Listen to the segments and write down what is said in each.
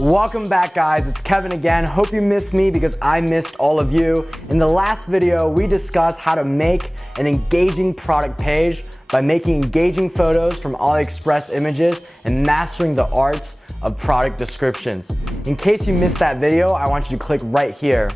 Welcome back, guys. It's Kevin again. Hope you missed me because I missed all of you. In the last video, we discussed how to make an engaging product page by making engaging photos from AliExpress images and mastering the arts of product descriptions. In case you missed that video, I want you to click right here.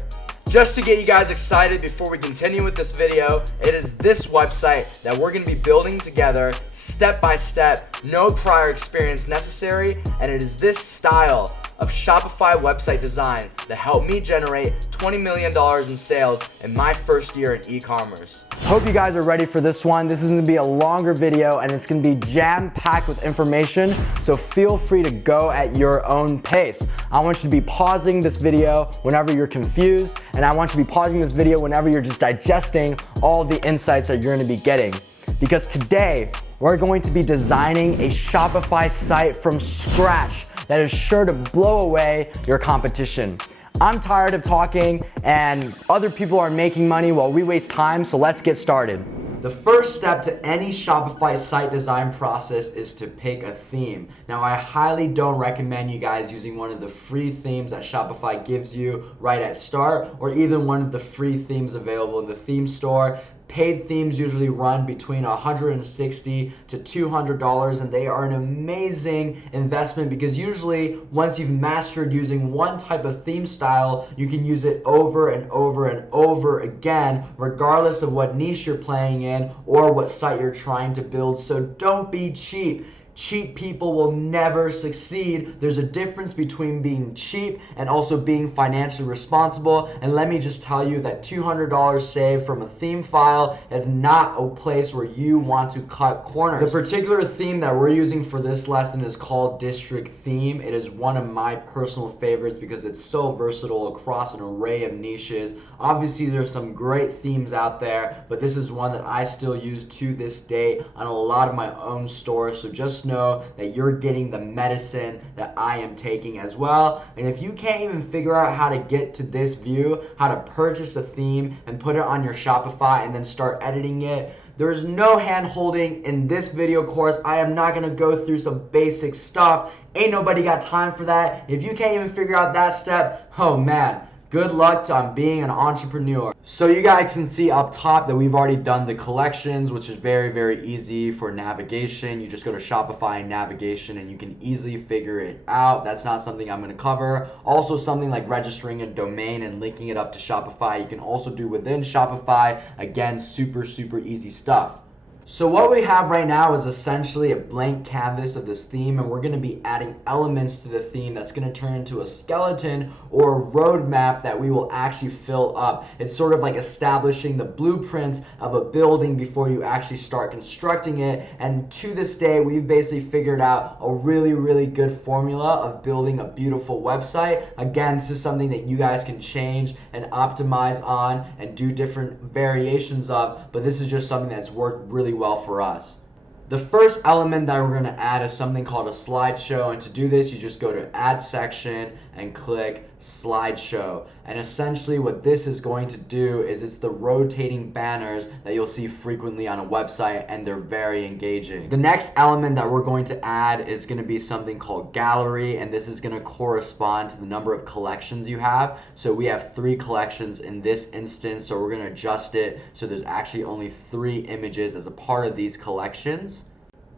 Just to get you guys excited before we continue with this video, it is this website that we're going to be building together step by step, no prior experience necessary, and it is this style of Shopify website design that helped me generate $20 million in sales in my first year in e-commerce. Hope you guys are ready for this one. This is gonna be a longer video and it's gonna be jam-packed with information, so feel free to go at your own pace. I want you to be pausing this video whenever you're confused, and I want you to be pausing this video whenever you're just digesting all the insights that you're gonna be getting. Because today, we're going to be designing a Shopify site from scratch that is sure to blow away your competition. I'm tired of talking and other people are making money while we waste time, so let's get started. The first step to any Shopify site design process is to pick a theme. Now, I highly don't recommend you guys using one of the free themes that Shopify gives you right at start, or even one of the free themes available in the theme store. Paid themes usually run between $160 to $200, and they are an amazing investment because usually once you've mastered using one type of theme style, you can use it over and over and over again, regardless of what niche you're playing in or what site you're trying to build. So don't be cheap. Cheap people will never succeed. There's a difference between being cheap and also being financially responsible. And let me just tell you that $200 saved from a theme file is not a place where you want to cut corners. The particular theme that we're using for this lesson is called District Theme. It is one of my personal favorites because it's so versatile across an array of niches. Obviously, there's some great themes out there, but this is one that I still use to this day on a lot of my own stores. So just know that you're getting the medicine that I am taking as well. And if you can't even figure out how to get to this view, how to purchase a theme and put it on your Shopify and then start editing it, there's no hand holding in this video course. I am not gonna go through some basic stuff. Ain't nobody got time for that. If you can't even figure out that step, oh man, good luck on being an entrepreneur. So you guys can see up top that we've already done the collections, which is very, very easy for navigation. You just go to Shopify and navigation and you can easily figure it out. That's not something I'm gonna cover. Also, something like registering a domain and linking it up to Shopify, you can also do within Shopify. Again, super, super easy stuff. So what we have right now is essentially a blank canvas of this theme, and we're going to be adding elements to the theme that's going to turn into a skeleton or a roadmap that we will actually fill up. It's sort of like establishing the blueprints of a building before you actually start constructing it, and to this day we've basically figured out a really, really good formula of building a beautiful website. Again, this is something that you guys can change and optimize on and do different variations of, but this is just something that's worked really well for us. The first element that we're going to add is something called a slideshow, and to do this you just go to add section and click slideshow. And essentially what this is going to do is it's the rotating banners that you'll see frequently on a website, and they're very engaging. The next element that we're going to add is going to be something called gallery, and this is going to correspond to the number of collections you have. So we have 3 collections in this instance, so we're going to adjust it so there's actually only 3 images as a part of these collections.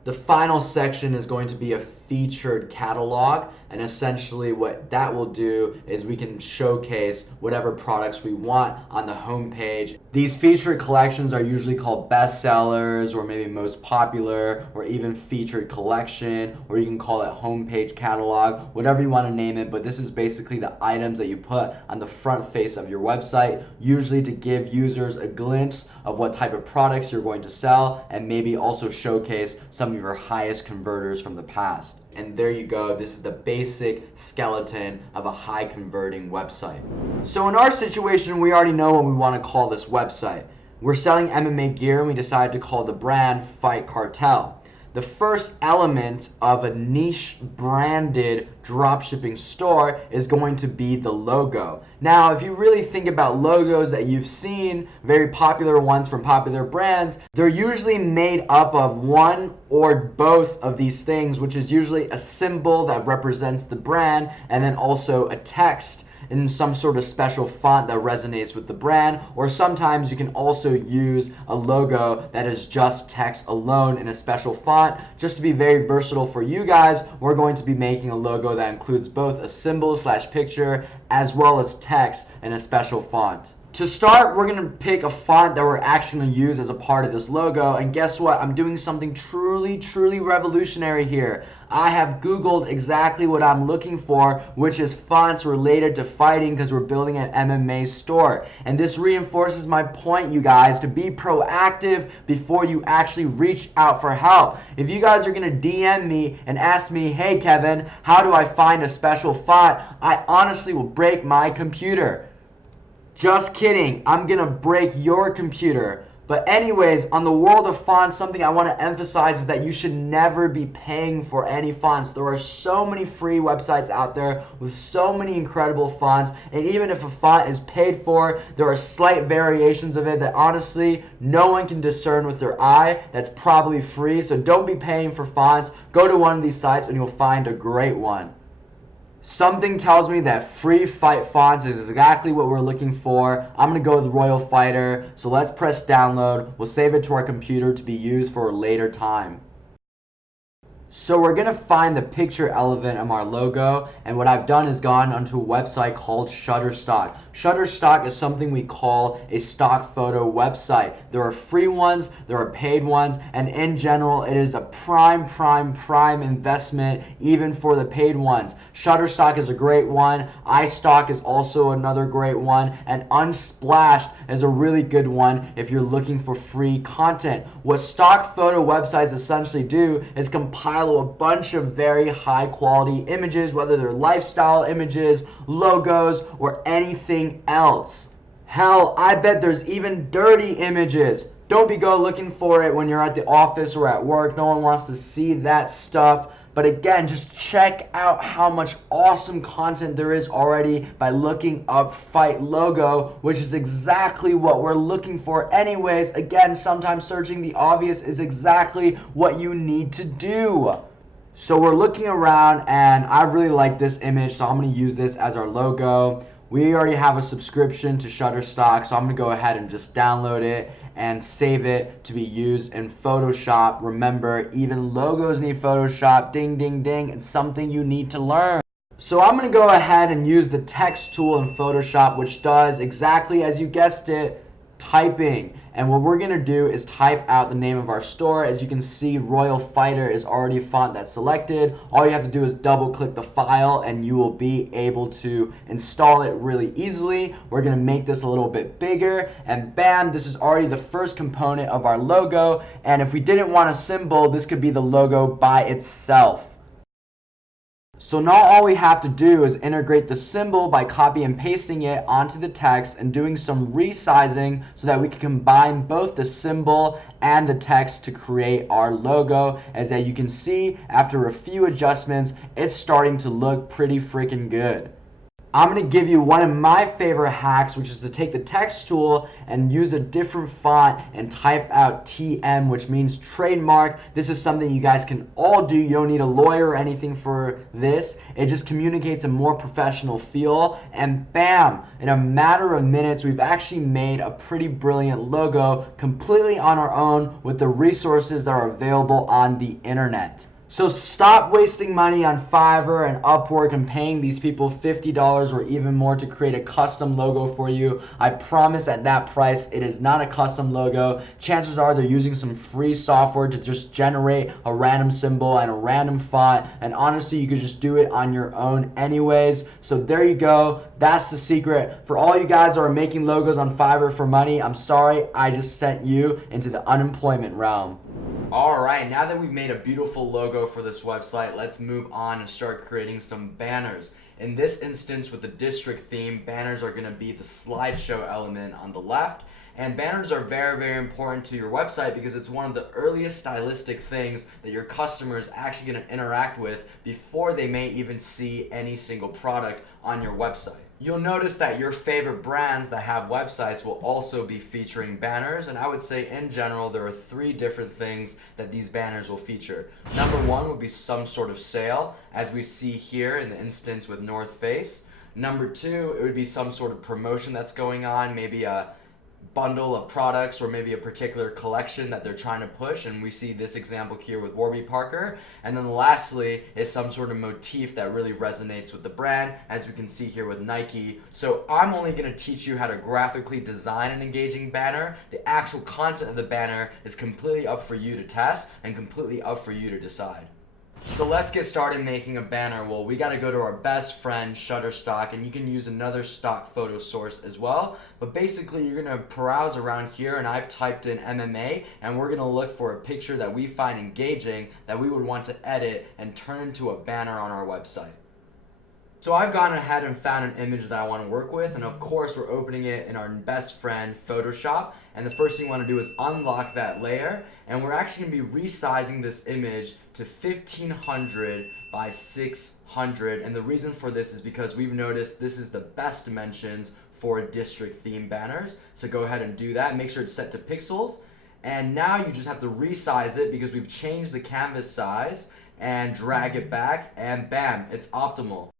The final section is going to be a featured catalog, and essentially what that will do is we can showcase whatever products we want on the home page. These featured collections are usually called bestsellers, or maybe most popular, or even featured collection, or you can call it homepage catalog, whatever you want to name it. But this is basically the items that you put on the front face of your website, usually to give users a glimpse of what type of products you're going to sell, and maybe also showcase some of your highest converters from the past. And there you go, this is the basic skeleton of a high converting website. So in our situation, we already know what we want to call this website. We're selling MMA gear, and we decided to call the brand Fight Cartel. the first element of a niche branded dropshipping store is going to be the logo. Now, if you really think about logos that you've seen, very popular ones from popular brands, they're usually made up of one or both of these things, which is usually a symbol that represents the brand and then also a text in some sort of special font that resonates with the brand, or sometimes you can also use a logo that is just text alone in a special font. Just to be very versatile for you guys, we're going to be making a logo that includes both a symbol / picture as well as text in a special font. To start, we're going to pick a font that we're actually going to use as a part of this logo, and guess what? I'm doing something truly revolutionary here. I have Googled exactly what I'm looking for, which is fonts related to fighting, because we're building an MMA store. And this reinforces my point, you guys, to be proactive before you actually reach out for help. If you guys are going to DM me and ask me, hey Kevin, how do I find a special font? I honestly will break my computer. Just kidding, I'm gonna break your computer. But anyways, on the world of fonts, something I want to emphasize is that you should never be paying for any fonts. There are so many free websites out there with so many incredible fonts, and even if a font is paid for, there are slight variations of it that honestly no one can discern with their eye. That's probably free, so don't be paying for fonts. Go to one of these sites and you'll find a great one. Something tells me that free fight fonts is exactly what we're looking for. I'm going to go with Royal Fighter. So let's press download. We'll save it to our computer to be used for a later time. So we're going to find the picture element of our logo, and what I've done is gone onto a website called Shutterstock. Shutterstock is something we call a stock photo website. There are free ones, there are paid ones, and in general it is a prime investment even for the paid ones. Shutterstock is a great one, iStock is also another great one, and Unsplashed is a really good one if you're looking for free content. What stock photo websites essentially do is compile a bunch of very high quality images, whether they're lifestyle images, logos, or anything else. Hell, I bet there's even dirty images. Don't go looking for it when you're at the office or at work. No one wants to see that stuff. But again, just check out how much awesome content there is already by looking up Fight logo, which is exactly what we're looking for anyways. Again, sometimes searching the obvious is exactly what you need to do. So we're looking around and I really like this image, so I'm going to use this as our logo. We already have a subscription to Shutterstock, so I'm going to go ahead and just download it and save it to be used in Photoshop. Remember, even logos need Photoshop. Ding, ding, ding. It's something you need to learn. So I'm going to go ahead and use the text tool in Photoshop, which does exactly as you guessed it, typing. And what we're going to do is type out the name of our store. As you can see, Royal Fighter is already a font that's selected. All you have to do is double click the file and you will be able to install it really easily. We're going to make this a little bit bigger, and bam, this is already the first component of our logo. And if we didn't want a symbol, this could be the logo by itself. So now all we have to do is integrate the symbol by copy and pasting it onto the text and doing some resizing so that we can combine both the symbol and the text to create our logo. As you can see, after a few adjustments, it's starting to look pretty freaking good. I'm going to give you one of my favorite hacks, which is to take the text tool and use a different font and type out TM, which means trademark. This is something you guys can all do. You don't need a lawyer or anything for this. It just communicates a more professional feel, and bam, in a matter of minutes, we've actually made a pretty brilliant logo completely on our own with the resources that are available on the internet. So stop wasting money on Fiverr and Upwork and paying these people $50 or even more to create a custom logo for you. I promise at that price, it is not a custom logo. Chances are they're using some free software to just generate a random symbol and a random font. And honestly, you could just do it on your own anyways. So there you go. That's the secret. For all you guys that are making logos on Fiverr for money, I'm sorry, I just sent you into the unemployment realm. Alright, now that we've made a beautiful logo for this website, let's move on and start creating some banners. In this instance with the district theme, banners are going to be the slideshow element on the left. And banners are very, very important to your website because it's one of the earliest stylistic things that your customer is actually going to interact with before they may even see any single product on your website. You'll notice that your favorite brands that have websites will also be featuring banners, and I would say in general there are 3 different things that these banners will feature. Number 1 would be some sort of sale, as we see here in the instance with North Face. Number 2, it would be some sort of promotion that's going on, maybe a bundle of products or maybe a particular collection that they're trying to push, and we see this example here with Warby Parker. And then lastly is some sort of motif that really resonates with the brand, as we can see here with Nike. So I'm only going to teach you how to graphically design an engaging banner. The actual content of the banner is completely up for you to test and completely up for you to decide. So let's get started making a banner. Well, we got to go to our best friend Shutterstock, and you can use another stock photo source as well. But basically you're going to browse around here, and I've typed in MMA, and we're going to look for a picture that we find engaging that we would want to edit and turn into a banner on our website. So I've gone ahead and found an image that I want to work with, and of course we're opening it in our best friend Photoshop. And the first thing you want to do is unlock that layer, and we're actually going to be resizing this image to 1500 by 600. And the reason for this is because we've noticed this is the best dimensions for district theme banners. So go ahead and do that. Make sure it's set to pixels. And now you just have to resize it because we've changed the canvas size, and drag it back, and bam, it's optimal.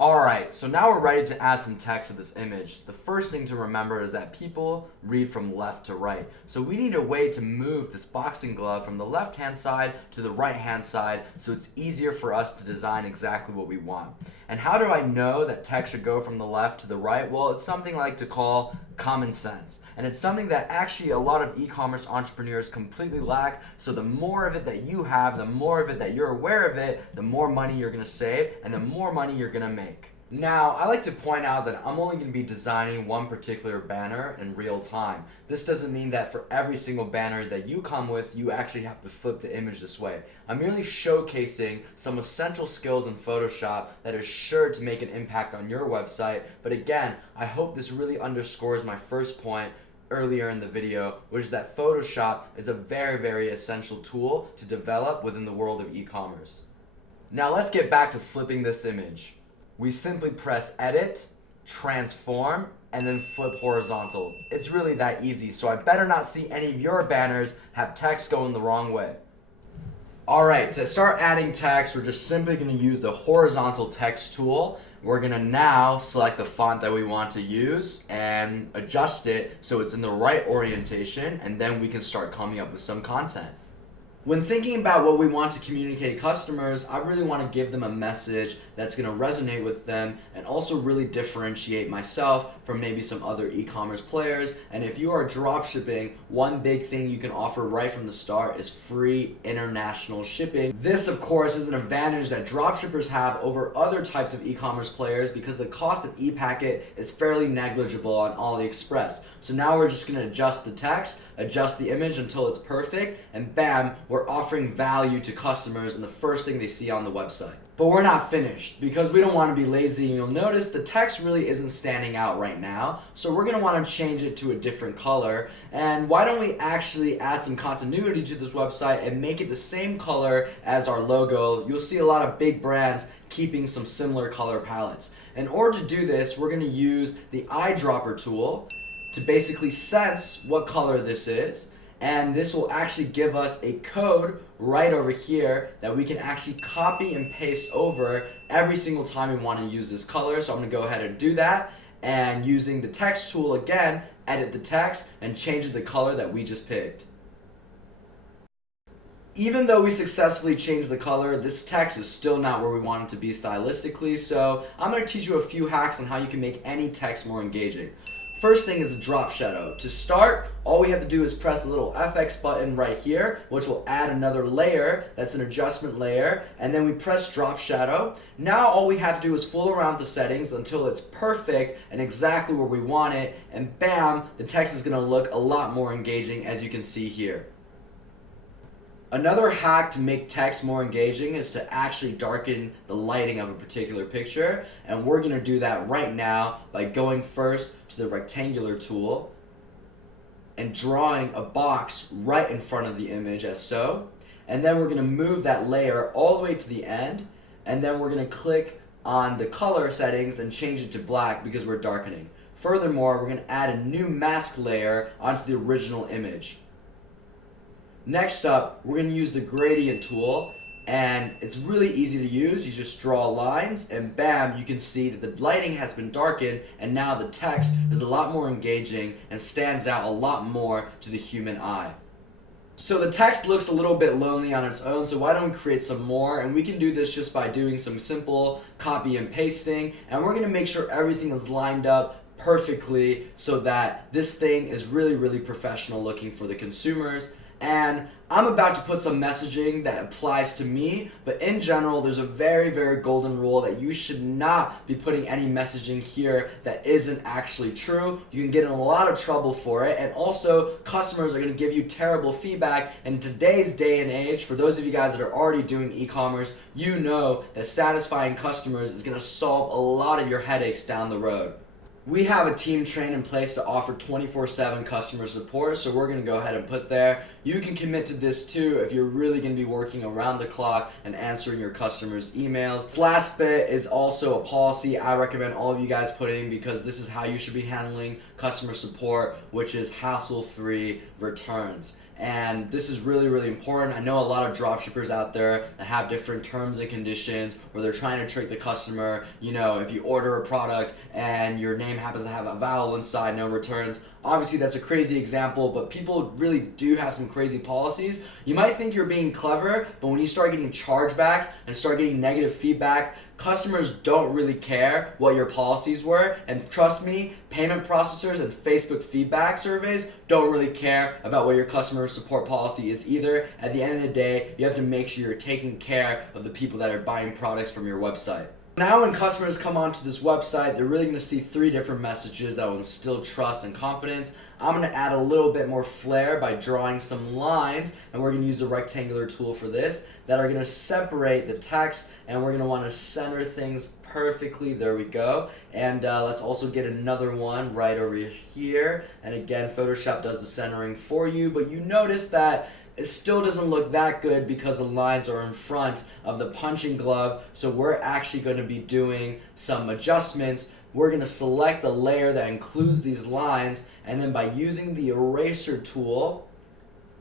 Alright, so now we're ready to add some text to this image. The first thing to remember is that people read from left to right. So we need a way to move this boxing glove from the left hand side to the right hand side so it's easier for us to design exactly what we want. And how do I know that text should go from the left to the right? Well, it's something I like to call common sense. And it's something that actually a lot of e-commerce entrepreneurs completely lack. So the more of it that you have, the more of it that you're aware of it, the more money you're going to save and the more money you're going to make. Now, I like to point out that I'm only going to be designing one particular banner in real time. This doesn't mean that for every single banner that you come with, you actually have to flip the image this way. I'm merely showcasing some essential skills in Photoshop that are sure to make an impact on your website. But again, I hope this really underscores my first point earlier in the video, which is that Photoshop is a very, very essential tool to develop within the world of e-commerce. Now let's get back to flipping this image. We simply press edit, transform, and then flip horizontal. It's really that easy, so I better not see any of your banners have text going the wrong way. Alright, to start adding text, we're just simply going to use the horizontal text tool. We're going to now select the font that we want to use and adjust it so it's in the right orientation, and then we can start coming up with some content. When thinking about what we want to communicate to customers, I really want to give them a message that's going to resonate with them and also really differentiate myself from maybe some other e-commerce players. And if you are dropshipping, one big thing you can offer right from the start is free international shipping. This, of course, is an advantage that dropshippers have over other types of e-commerce players because the cost of e-packet is fairly negligible on AliExpress. So now we're just going to adjust the text, adjust the image until it's perfect, and bam, we're offering value to customers and the first thing they see on the website. But we're not finished because we don't want to be lazy, and you'll notice the text really isn't standing out right now. So we're going to want to change it to a different color. And why don't we actually add some continuity to this website and make it the same color as our logo? You'll see a lot of big brands keeping some similar color palettes. In order to do this, we're going to use the eyedropper tool to basically sense what color this is, and this will actually give us a code right over here that we can actually copy and paste over every single time we want to use this color. So I'm going to go ahead and do that, and using the text tool again, edit the text and change it to the color that we just picked. Even though we successfully changed the color, this text is still not where we want it to be stylistically, so I'm going to teach you a few hacks on how you can make any text more engaging. First thing is a drop shadow. To start, all we have to do is press the little FX button right here, which will add another layer, that's an adjustment layer, and then we press drop shadow. Now all we have to do is fool around the settings until it's perfect and exactly where we want it, and bam, the text is going to look a lot more engaging, as you can see here. Another hack to make text more engaging is to actually darken the lighting of a particular picture, and we're going to do that right now by going first to the rectangular tool and drawing a box right in front of the image as so, and then we're going to move that layer all the way to the end, and then we're going to click on the color settings and change it to black because we're darkening. Furthermore, we're going to add a new mask layer onto the original image. Next up, we're going to use the gradient tool, and it's really easy to use. You just draw lines and bam, you can see that the lighting has been darkened, and now the text is a lot more engaging and stands out a lot more to the human eye. So the text looks a little bit lonely on its own, so why don't we create some more? And we can do this just by doing some simple copy and pasting, and we're going to make sure everything is lined up perfectly so that this thing is really, really professional looking for the consumers. And I'm about to put some messaging that applies to me, but in general, there's a very, very golden rule that you should not be putting any messaging here that isn't actually true. You can get in a lot of trouble for it, and also customers are going to give you terrible feedback. In today's day and age, for those of you guys that are already doing e-commerce, you know that satisfying customers is going to solve a lot of your headaches down the road. We have a team trained in place to offer 24/7 customer support, so we're going to go ahead and put there. You can commit to this too if you're really going to be working around the clock and answering your customers' emails. This last bit is also a policy I recommend all of you guys put in because this is how you should be handling customer support, which is hassle-free returns. And this is really, really important. I know a lot of dropshippers out there that have different terms and conditions where they're trying to trick the customer. You know, if you order a product and your name happens to have a vowel inside, no returns. Obviously, that's a crazy example, but people really do have some crazy policies. You might think you're being clever, but when you start getting chargebacks and start getting negative feedback, customers don't really care what your policies were, and trust me, payment processors and Facebook feedback surveys don't really care about what your customer support policy is either. At the end of the day, you have to make sure you're taking care of the people that are buying products from your website. Now when customers come onto this website, they're really going to see 3 different messages that will instill trust and confidence. I'm going to add a little bit more flair by drawing some lines, and we're going to use the rectangular tool for this, that are going to separate the text, and we're going to want to center things perfectly. There we go. And let's also get another one right over here. And again, Photoshop does the centering for you, but you notice that it still doesn't look that good because the lines are in front of the punching glove. So we're actually going to be doing some adjustments. We're going to select the layer that includes these lines, and then by using the eraser tool,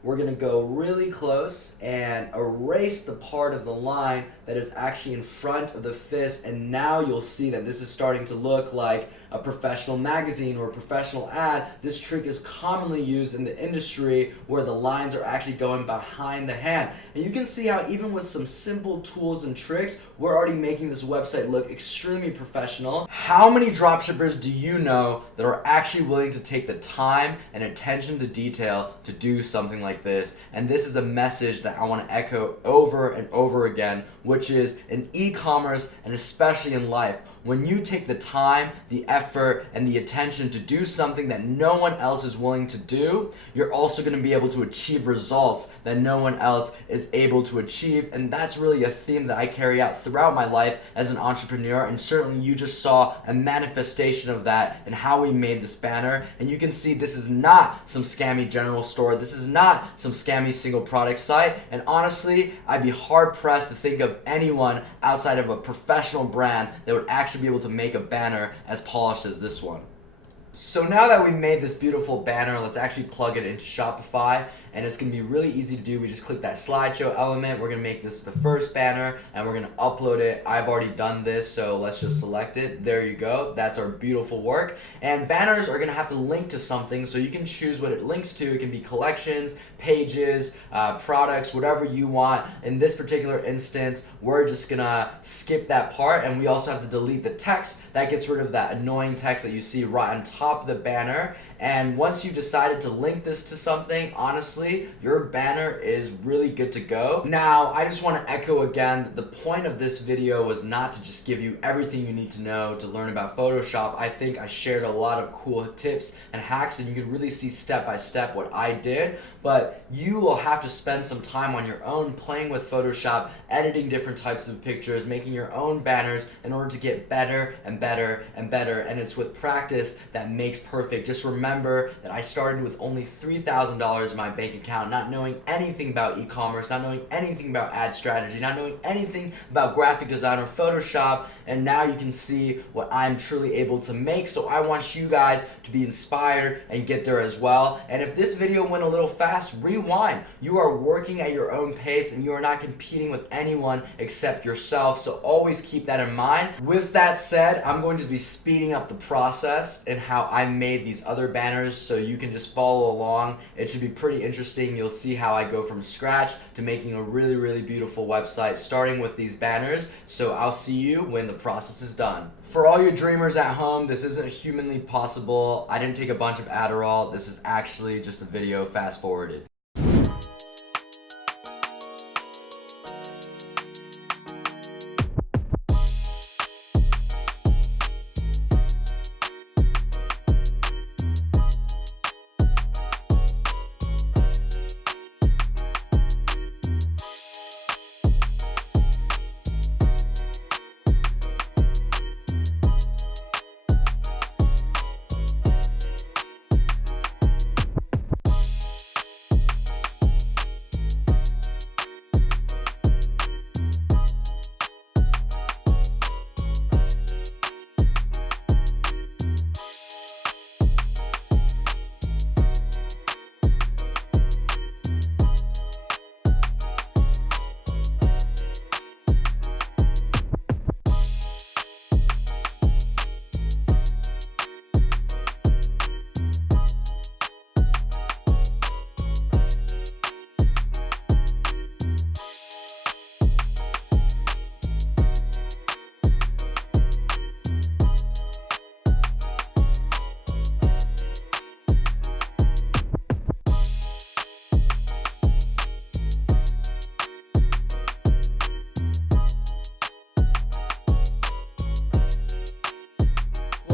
we're going to go really close and erase the part of the line that is actually in front of the fist, and now you'll see that this is starting to look like a professional magazine or a professional ad. This trick is commonly used in the industry where the lines are actually going behind the hand. And you can see how even with some simple tools and tricks, we're already making this website look extremely professional. How many dropshippers do you know that are actually willing to take the time and attention to detail to do something like this? And this is a message that I want to echo over and over again, which is in e-commerce and especially in life. When you take the time, the effort, and the attention to do something that no one else is willing to do, you're also going to be able to achieve results that no one else is able to achieve. And that's really a theme that I carry out throughout my life as an entrepreneur. And certainly you just saw a manifestation of that in how we made this banner. And you can see this is not some scammy general store. This is not some scammy single product site. And honestly, I'd be hard pressed to think of anyone outside of a professional brand that would actually be able to make a banner as polished as this one. So now that we've made this beautiful banner, let's actually plug it into Shopify, and it's going to be really easy to do. We just click that slideshow element. We're going to make this the first banner, and we're going to upload it. I've already done this, so let's just select it. There you go. That's our beautiful work. And banners are going to have to link to something, so you can choose what it links to. It can be collections, pages, products, whatever you want. In this particular instance, we're just going to skip that part, and we also have to delete the text. That gets rid of that annoying text that you see right on top of the banner. And once you've decided to link this to something, honestly, your banner is really good to go. Now, I just want to echo again that the point of this video was not to just give you everything you need to know to learn about Photoshop. I think I shared a lot of cool tips and hacks, and you can really see step by step what I did. But you will have to spend some time on your own playing with Photoshop, editing different types of pictures, making your own banners in order to get better and better and better. And it's with practice that makes perfect. Just remember that I started with only $3,000 in my bank account, not knowing anything about e-commerce, not knowing anything about ad strategy, not knowing anything about graphic design or Photoshop. And now you can see what I'm truly able to make. So I want you guys to be inspired and get there as well. And if this video went a little fast, rewind. You are working at your own pace and you are not competing with anyone except yourself. So always keep that in mind. With that said, I'm going to be speeding up the process and how I made these other banners so you can just follow along. It should be pretty interesting. You'll see how I go from scratch to making a really, really beautiful website, starting with these banners. So I'll see you when the process is done. For all you dreamers at home, this isn't humanly possible. I didn't take a bunch of Adderall. This is actually just a video fast forwarded.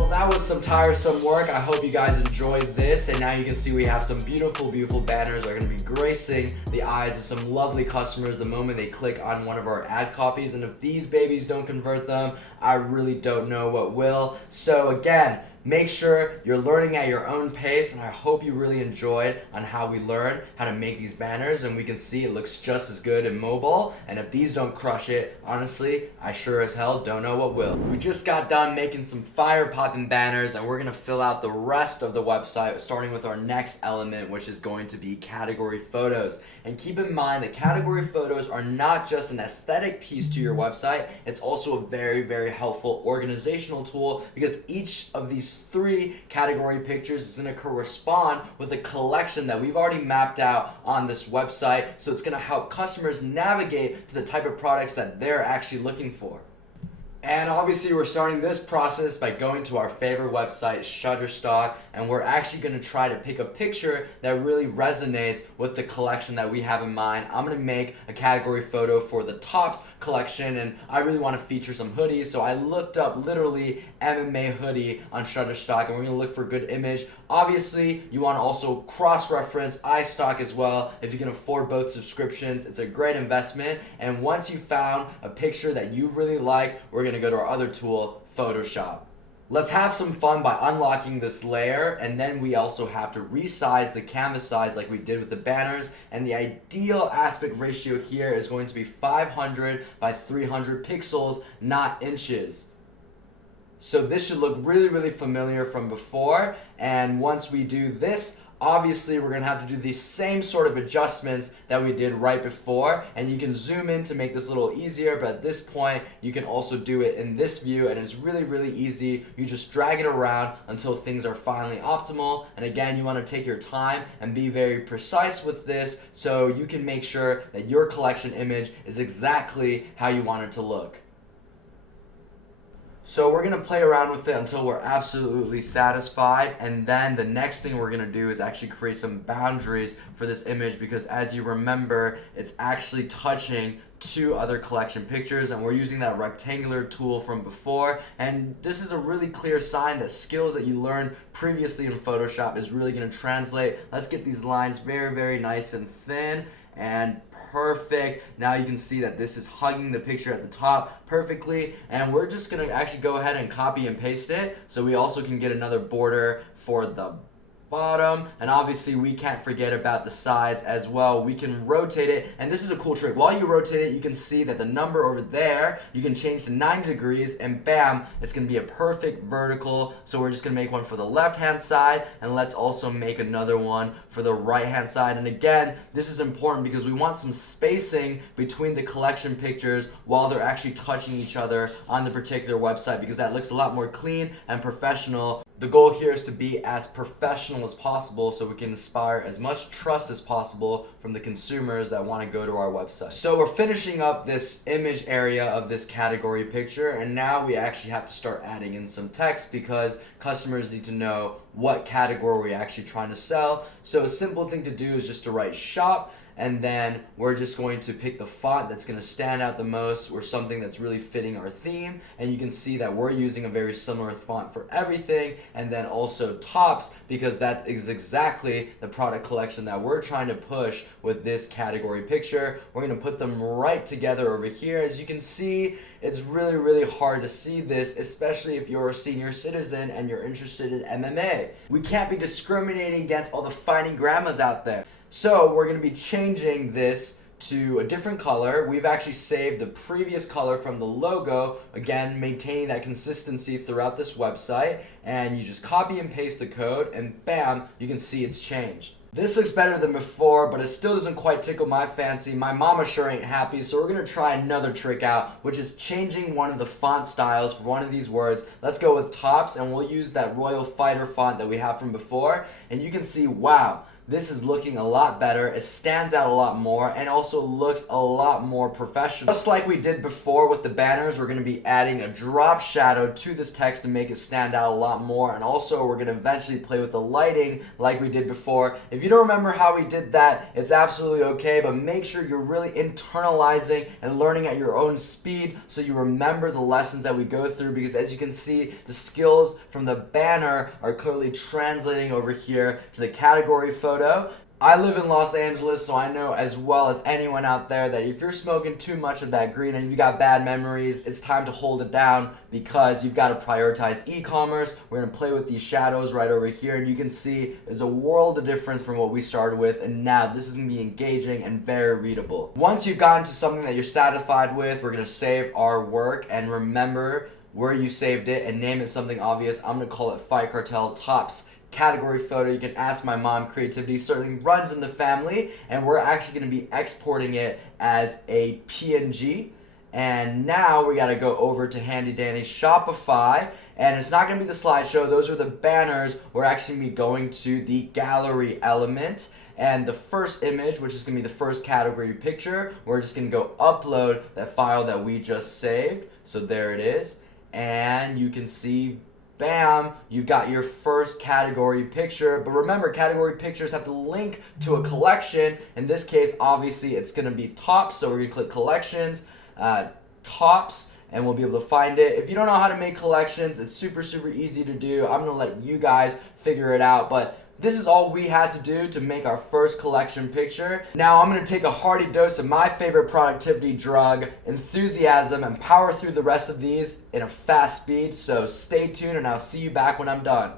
That was some tiresome work. I hope you guys enjoyed this, and now you can see we have some beautiful, beautiful banners that are going to be gracing the eyes of some lovely customers the moment they click on one of our ad copies. And if these babies don't convert them, I really don't know what will. So again, make sure you're learning at your own pace, and I hope you really enjoyed on how we learn how to make these banners, and we can see it looks just as good in mobile. And if these don't crush it, honestly, I sure as hell don't know what will. We just got done making some fire-popping banners, and we're gonna fill out the rest of the website, starting with our next element, which is going to be category photos. And keep in mind that category photos are not just an aesthetic piece to your website, it's also a very, very helpful organizational tool, because each of these 3 category pictures is going to correspond with a collection that we've already mapped out on this website. So it's going to help customers navigate to the type of products that they're actually looking for. And obviously we're starting this process by going to our favorite website, Shutterstock, and we're actually going to try to pick a picture that really resonates with the collection that we have in mind. I'm going to make a category photo for the tops collection, and I really want to feature some hoodies, so I looked up literally MMA hoodie on Shutterstock, and we're going to look for a good image. Obviously, you want to also cross-reference iStock as well. If you can afford both subscriptions, it's a great investment. And once you found a picture that you really like, we're going to go to our other tool, Photoshop. Let's have some fun by unlocking this layer, and then we also have to resize the canvas size like we did with the banners, and the ideal aspect ratio here is going to be 500 by 300 pixels, not inches. So this should look really, really familiar from before, and once we do this, obviously we're going to have to do the same sort of adjustments that we did right before, and you can zoom in to make this a little easier, but at this point you can also do it in this view, and it's really, really easy. You just drag it around until things are finally optimal, and again, you want to take your time and be very precise with this so you can make sure that your collection image is exactly how you want it to look. So we're gonna play around with it until we're absolutely satisfied, and then the next thing we're gonna do is actually create some boundaries for this image, because as you remember, it's actually touching two other collection pictures, and we're using that rectangular tool from before, and this is a really clear sign that skills that you learned previously in Photoshop is really gonna translate. Let's get these lines very, very nice and thin and perfect. Now you can see that this is hugging the picture at the top perfectly, and we're just gonna actually go ahead and copy and paste it so we also can get another border for the bottom. And obviously we can't forget about the sides as well. We can rotate it, and this is a cool trick. While you rotate it, you can see that the number over there you can change to 90 degrees, and bam, it's gonna be a perfect vertical. So we're just gonna make one for the left hand side, and let's also make another one for the right hand side. And again, this is important because we want some spacing between the collection pictures while they're actually touching each other on the particular website, because that looks a lot more clean and professional. The goal here is to be as professional as possible so we can inspire as much trust as possible from the consumers that want to go to our website. So we're finishing up this image area of this category picture, and now we actually have to start adding in some text because customers need to know what category we're actually trying to sell. So a simple thing to do is just to write shop, and then we're just going to pick the font that's going to stand out the most, or something that's really fitting our theme. And you can see that we're using a very similar font for everything, and then also tops, because that is exactly the product collection that we're trying to push with this category picture. We're going to put them right together over here. As you can see, it's really, really hard to see this, especially if you're a senior citizen and you're interested in MMA. We can't be discriminating against all the fighting grandmas out there. So we're going to be changing this to a different color. We've actually saved the previous color from the logo, again maintaining that consistency throughout this website, and you just copy and paste the code, and bam, you can see it's changed. This looks better than before, but it still doesn't quite tickle my fancy. My mama sure ain't happy, so we're gonna try another trick out, which is changing one of the font styles for one of these words. Let's go with tops, and we'll use that Royal Fighter font that we have from before, and you can see, wow, this is looking a lot better. It stands out a lot more and also looks a lot more professional. Just like we did before with the banners, we're going to be adding a drop shadow to this text to make it stand out a lot more, and also we're going to eventually play with the lighting like we did before. If you don't remember how we did that, it's absolutely okay, but make sure you're really internalizing and learning at your own speed so you remember the lessons that we go through, because as you can see, the skills from the banner are clearly translating over here to the category photo. I live in Los Angeles, so I know as well as anyone out there that if you're smoking too much of that green and you got bad memories, it's time to hold it down, because you've got to prioritize e-commerce. We're going to play with these shadows right over here, and you can see there's a world of difference from what we started with, and now this is going to be engaging and very readable. Once you've gotten to something that you're satisfied with, we're going to save our work, and remember where you saved it and name it something obvious. I'm going to call it Fight Cartel Tops category photo. You can ask my mom. Creativity certainly runs in the family, and we're actually going to be exporting it as a PNG. And now we got to go over to handy dandy Shopify, and it's not going to be the slideshow. Those are the banners. We're actually going to be going to the gallery element, and the first image, which is going to be the first category picture, we're just going to go upload that file that we just saved. So there it is, and you can see, bam, you've got your first category picture. But remember, category pictures have to link to a collection. In this case, obviously, it's going to be tops. So we're going to click collections, tops, and we'll be able to find it. If you don't know how to make collections, it's super, super easy to do. I'm going to let you guys figure it out. But this is all we had to do to make our first collection picture. Now I'm going to take a hearty dose of my favorite productivity drug, enthusiasm, and power through the rest of these in a fast speed. So stay tuned, and I'll see you back when I'm done.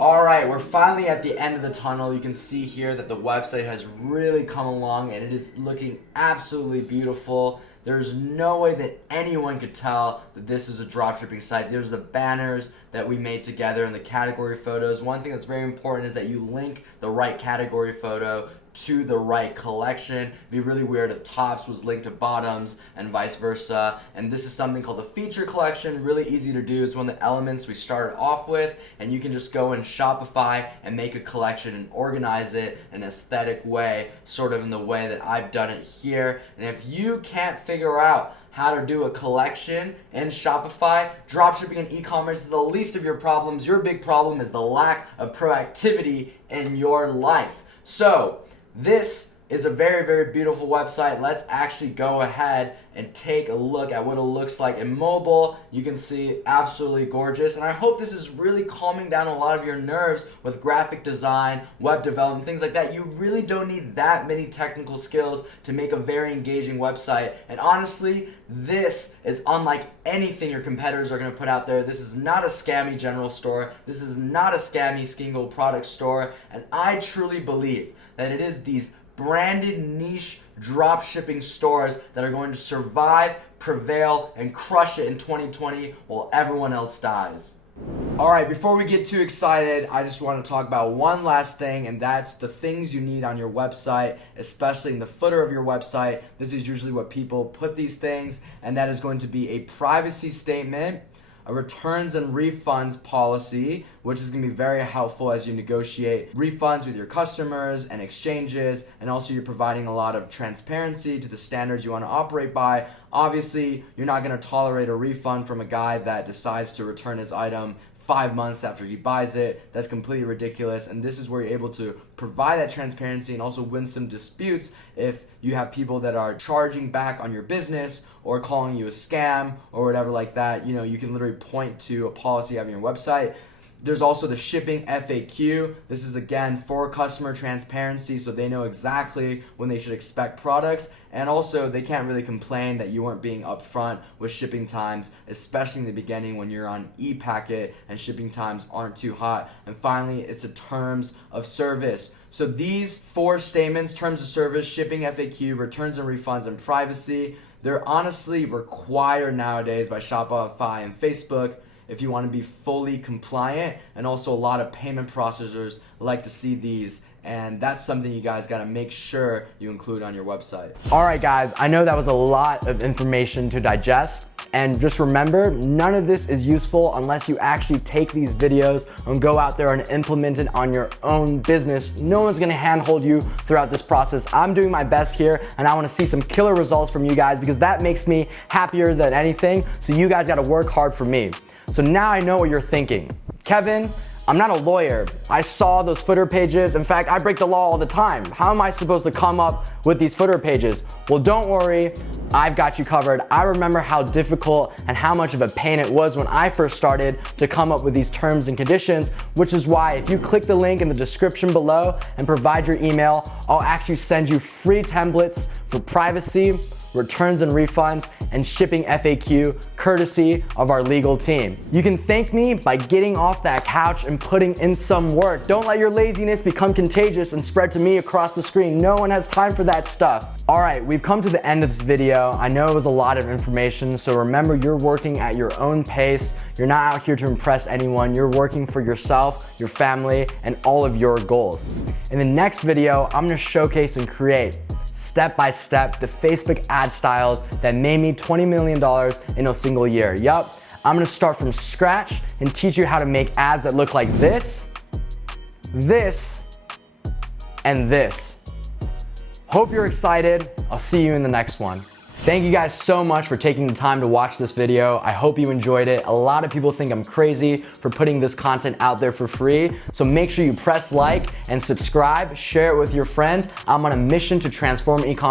All right, we're finally at the end of the tunnel. You can see here that the website has really come along and it is looking absolutely beautiful. There's no way that anyone could tell that this is a dropshipping site. There's the banners that we made together and the category photos. One thing that's very important is that you link the right category photo to the right collection. It'd be really weird if tops was linked to bottoms and vice versa. And this is something called the feature collection. Really easy to do. It's one of the elements we started off with, and you can just go in Shopify and make a collection and organize it in an aesthetic way, sort of in the way that I've done it here. And if you can't figure out how to do a collection in Shopify, dropshipping and e-commerce is the least of your problems. Your big problem is the lack of proactivity in your life. So this is a very, very beautiful website. Let's actually go ahead and take a look at what it looks like in mobile. You can see absolutely gorgeous. And I hope this is really calming down a lot of your nerves with graphic design, web development, things like that. You really don't need that many technical skills to make a very engaging website. And honestly, this is unlike anything your competitors are gonna put out there. This is not a scammy general store. This is not a scammy single product store. And I truly believe that it is these branded niche drop shipping stores that are going to survive, prevail, and crush it in 2020 while everyone else dies. All right, before we get too excited, I just want to talk about one last thing, and that's the things you need on your website, especially in the footer of your website. This is usually what people put these things, and that is going to be a privacy statement, a returns and refunds policy, which is going to be very helpful as you negotiate refunds with your customers and exchanges, and also you're providing a lot of transparency to the standards you want to operate by. Obviously, you're not going to tolerate a refund from a guy that decides to return his item 5 months after he buys it. That's completely ridiculous, and this is where you're able to provide that transparency and also win some disputes if you have people that are charging back on your business or calling you a scam or whatever like that. You know, you can literally point to a policy you have on your website. There's also the shipping FAQ. This is again for customer transparency, so they know exactly when they should expect products, and also they can't really complain that you weren't being upfront with shipping times, especially in the beginning when you're on e-packet and shipping times aren't too hot. And finally, it's a terms of service. So these 4 statements, terms of service, shipping FAQ, returns and refunds, and privacy, they're honestly required nowadays by Shopify and Facebook if you want to be fully compliant, and also a lot of payment processors like to see these, and that's something you guys got to make sure you include on your website. All right guys, I know that was a lot of information to digest, and just remember, none of this is useful unless you actually take these videos and go out there and implement it on your own business. No one's gonna handhold you throughout this process. I'm doing my best here, and I wanna see some killer results from you guys because that makes me happier than anything, so you guys gotta work hard for me. So now I know what you're thinking. Kevin, I'm not a lawyer. I saw those footer pages. In fact, I break the law all the time. How am I supposed to come up with these footer pages? Well, don't worry, I've got you covered. I remember how difficult and how much of a pain it was when I first started to come up with these terms and conditions, which is why if you click the link in the description below and provide your email, I'll actually send you free templates for privacy, returns and refunds, and shipping FAQ, courtesy of our legal team. You can thank me by getting off that couch and putting in some work. Don't let your laziness become contagious and spread to me across the screen. No one has time for that stuff. All right, we've come to the end of this video. I know it was a lot of information, so remember, you're working at your own pace. You're not out here to impress anyone. You're working for yourself, your family, and all of your goals. In the next video, I'm gonna showcase and create step by step the Facebook ad styles that made me $20 million in a single year. Yup, I'm gonna start from scratch and teach you how to make ads that look like this, this, and this. Hope you're excited. I'll see you in the next one. Thank you guys so much for taking the time to watch this video. I hope you enjoyed it. A lot of people think I'm crazy for putting this content out there for free. So make sure you press like and subscribe, share it with your friends. I'm on a mission to transform e-commerce